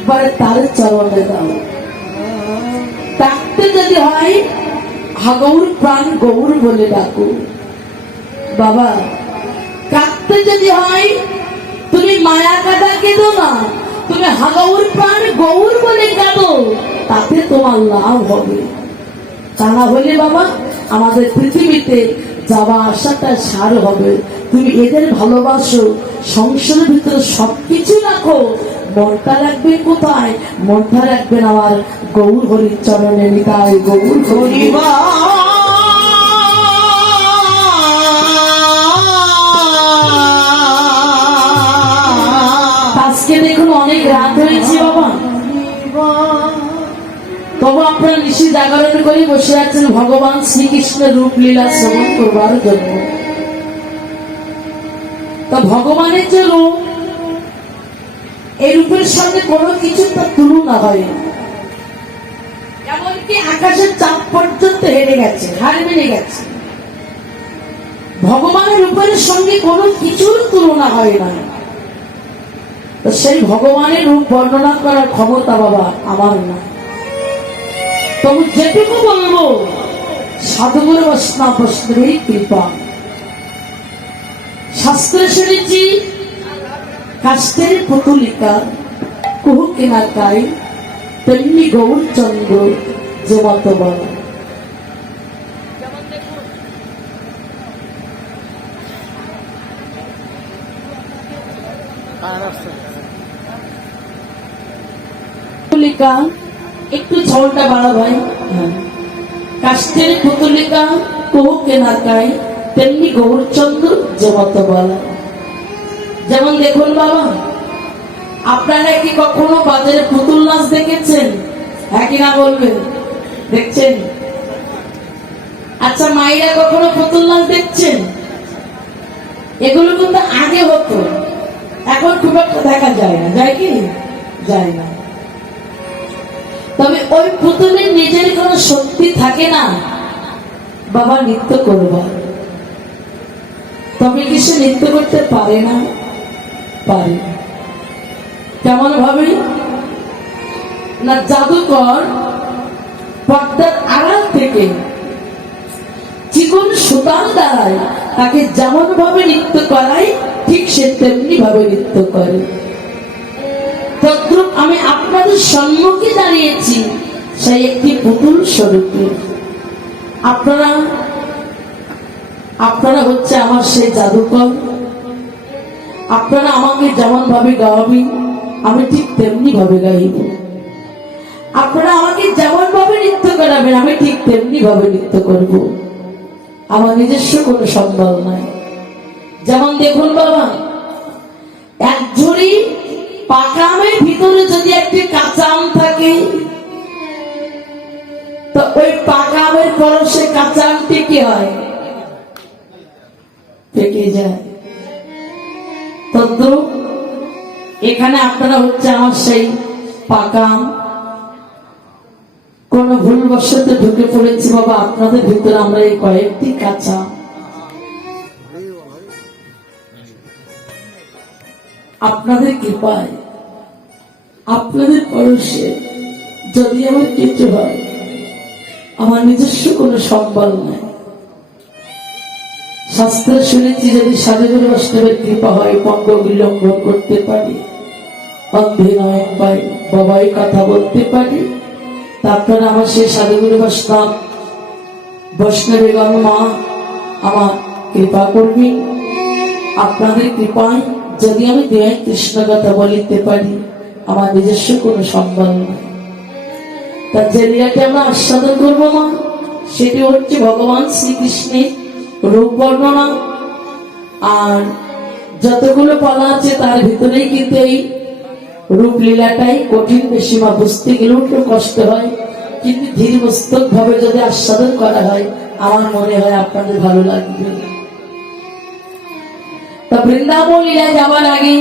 একবারে তার চরণে দাও। ডাকতে যদি হয় হাগৌর প্রাণ গৌর বলে ডাকো বাবা। কাঁদতে যদি হয় তুমি মায়া কাটা কেঁদো না, তুমি হাগৌর প্রাণ গৌর বলে কাঁদো, তাতে তোমার লাভ হবে। তা না হলে বাবা আমাদের পৃথিবীতে যাওয়া আসাটা সার হবে। তুমি এদের ভালোবাসো, সংসারের ভিতরে সবকিছু রাখো, মনটা রাখবে কোথায়? মনটা রাখবেন আমার গৌর হরির চরণে। নিতাই গৌর হরি। আজকে দেখুন অনেক রাত হয়েছে বাবা, তবু আপনারা নিশি জাগরণ করে বসে আছেন ভগবান শ্রীকৃষ্ণের রূপ লীলা শ্রবণ করবার জন্য। তা ভগবানের যে রূপ, এই রূপের সঙ্গে কোনো কিছু তার তুলনা হয় না। এমনকি আকাশের চাপ পর্যন্ত হেরে গেছে, হার মেনে গেছে। ভগবানের রূপের সঙ্গে কোনো কিছুর তুলনা হয় না। তো সেই ভগবানের রূপ বর্ণনা করার ক্ষমতা বাবা আমার না। তবু যেটুকু বলবো সাধুগুরু বৈষ্ণব বৈষ্ণবের কৃপা। শাস্ত্রে শুনেছি কাষ্টের পুতুলিকা কুহু কেনাকায় তেমনি গৌরচন্দ্র যে মত বল। পুতুলিকা একটু ঝোলটা বাড়া ভাই। কাষ্টের পুতুলিকা কুহু কেনাকায় তেমনি গৌরচন্দ্র যে মত বলা। যেমন দেখুন বাবা, আপনারা কি কখনো বাজারে পুতুল নাচ দেখেছেন? হ্যাঁ কি না বলবেন? দেখছেন? আচ্ছা মায়েরা কখনো পুতুল নাচ দেখছেন? এগুলো কিন্তু আগে হতো, এখন খুব একটা দেখা যায় না। যায় কি? যায় না। তবে ওই পুতুলের নিজের কোনো শক্তি থাকে না বাবা নৃত্য করবার। তবে কি সে নৃত্য করতে পারে না? পারে। কেমন ভাবে না, জাদুকর পর্দার আড়াল থেকে চিকন সুতার দ্বারায় তাকে যেমন ভাবে নৃত্য করায়, ঠিক সে তেমনি ভাবে নৃত্য করে। তদ্রূপ আমি আপনাদের সম্মুখে দাঁড়িয়েছি সেই একটি পুতুল স্বরূপে। আপনারা হচ্ছে আমার সেই জাদুকর। আপনারা আমাকে যেমন ভাবে গাওয়াবেন আমি ঠিক তেমনি ভাবে গাইব। আপনারা আমাকে যেমন ভাবে নৃত্য করাবেন আমি ঠিক তেমনি ভাবে নৃত্য করব। আমার নিজস্ব কোনো সম্বল নাই। যেমন দেখুন বাবা, এক ঝুড়ি পাকা আমের ভিতরে যদি একটি কাঁচা আম থাকে, তো ওই পাকা আমের পরশে কাঁচা আমটি কি হয়? পেকে যায়। তদ্রূপ এখানে আপনারা হচ্ছে আমার সেই পাকা আম। কোন ভুলবশত ঢুকে পড়েছি বাবা আপনাদের ভিতরে, আমরা এই কয়েকটি কাঁচা। আপনাদের কৃপায়, আপনাদের পরশে যদি আমার কিছু হয়, আমার নিজস্ব কোনো সম্বল নাই। শাস্ত্রে শুনেছি যদি সাধুগুরু বৈষ্ণবের কৃপা হয় পঙ্গ বিলম্বন করতে পারি, অন্ধে নয় পাই বাবাই কথা বলতে পারি। তারপরে আমার সেই সাধুগুরু বৈষ্ণবের মা আমার কৃপা করবি। আপনাদের কৃপায় যদি আমি দেয় কৃষ্ণ কথা বলিতে পারি, আমার নিজস্ব কোনো সম্বল নেই। তার যে লীলাকে আমরা আস্বাদন করবো মা, সেটি হচ্ছে ভগবান শ্রীকৃষ্ণের রূপ বর্ণনা। আর যতগুলো পালা আছে তার ভিতরেই কিন্তু এই রূপ লীলাটাই কঠিন। বেশি মা বুঝতে গেলেও একটু কষ্ট হয়, কিন্তু ধীর মস্তক ভাবে যদি আস্বাদন করা হয় আমার মনে হয় আপনাদের ভালো লাগবে। তা বৃন্দাবন লীলায় যাওয়ার আগে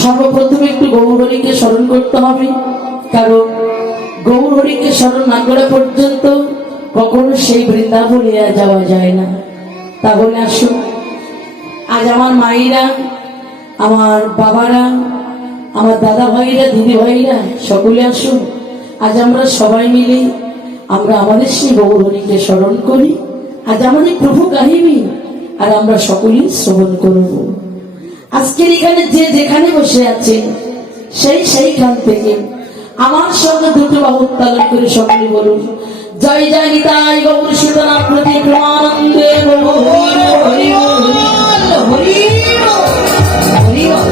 সর্বপ্রথমে একটু গৌরহরিকে স্মরণ করতে হবে, কারণ গৌরহরিকে স্মরণ না করা পর্যন্ত কখনো সেই বৃন্দাবন লীলায় যাওয়া যায় না। তাহলে আসুন, আজ আমার মায়েরা, আমার বাবারা, আমার দাদা ভাইরা দিদি ভাইরা সকলে আসুন। আজ আমরা সবাই মিলে আমরা আমাদের সেই গৌরহরিকে স্মরণ করি। আজ আমাদের প্রভু কাহিনী আর আমরা সকলেই শ্রবণ করব। আজকের এখানে যে যেখানে বসে আছে সেইখান থেকে আমার সঙ্গে দুটো বাহু উত্তোলন করে সকলে বলুন, জয় জয় নিতাই গৌর সুতরাং প্রতি প্রেমানন্দে বলো হরি বল, হরি বল, হরি বল।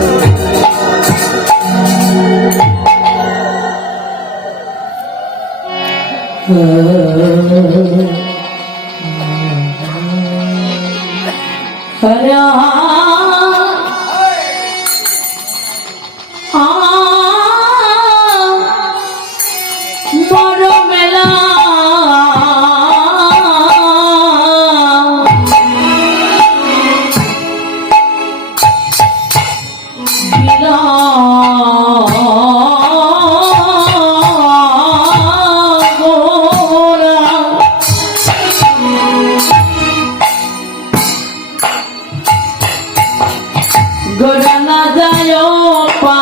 হরে বড় মেলা গোড়ানা যায় পা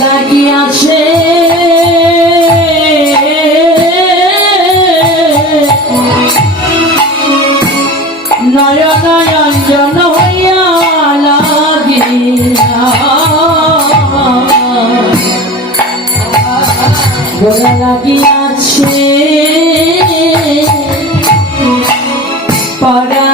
লাগিয়াছে নয়নয়ঞ্জন হইয়া লাগিয়া গোড়া লাগিয়াছে পরা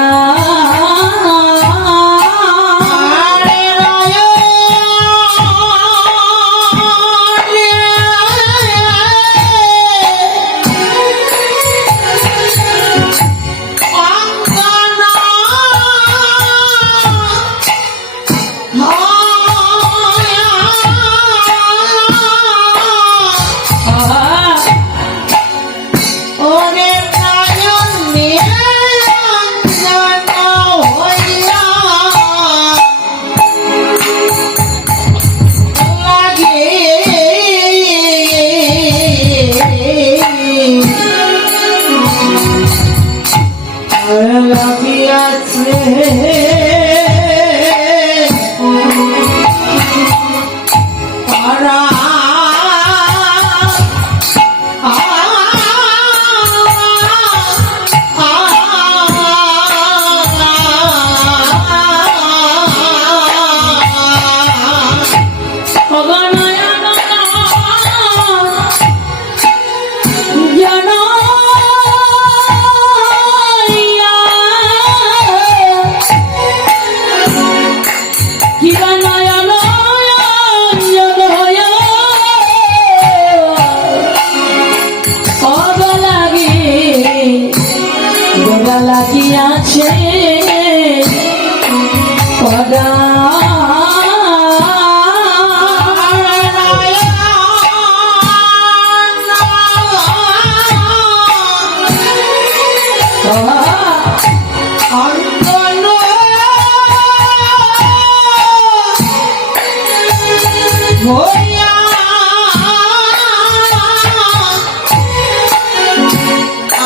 হইয়া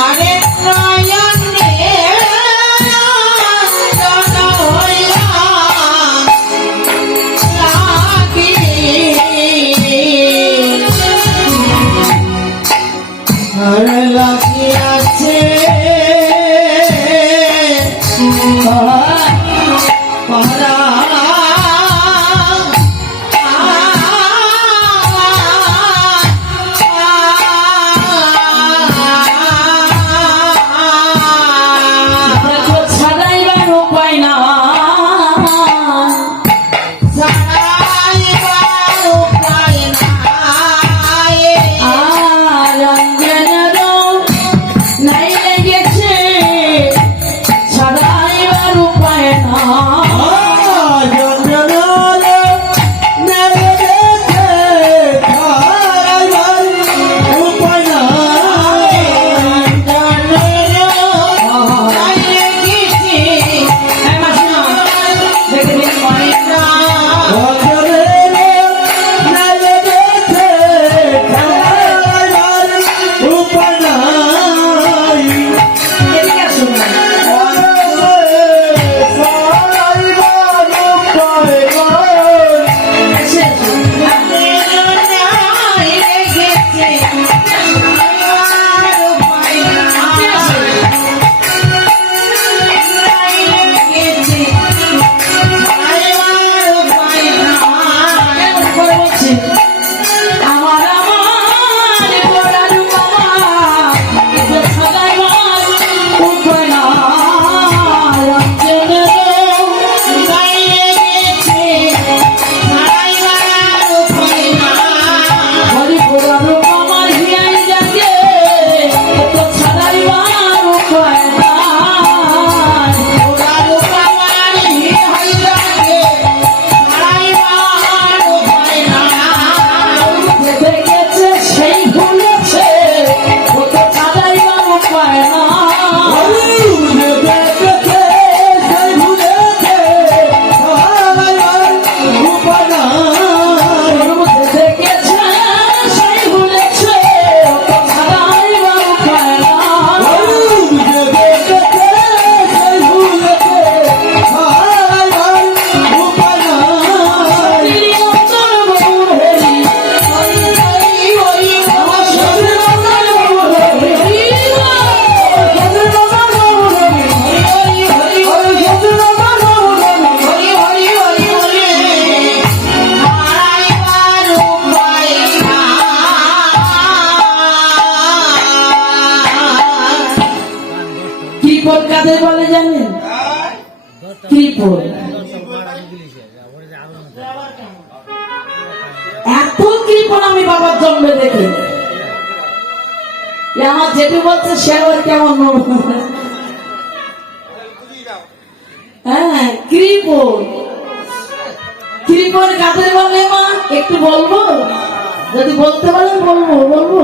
আরে নয়নে জন হইয়া লাগিয়াছে পারা ছাড়াইবার উপায় না আর অঞ্জনেরও নাই লেগেছে ছাড়াইবার উপায় না কৃপণ কাদের বলে জানেন? কৃপণ। এত কৃপণ আমি বাবার জন্মে দেখি। আমার যেটু বলছে সে আবার কেমন হ্যাঁ কৃপণ। কৃপণ কাদের বলে মা একটু বলবো? যদি বলতে পারেন বলবো।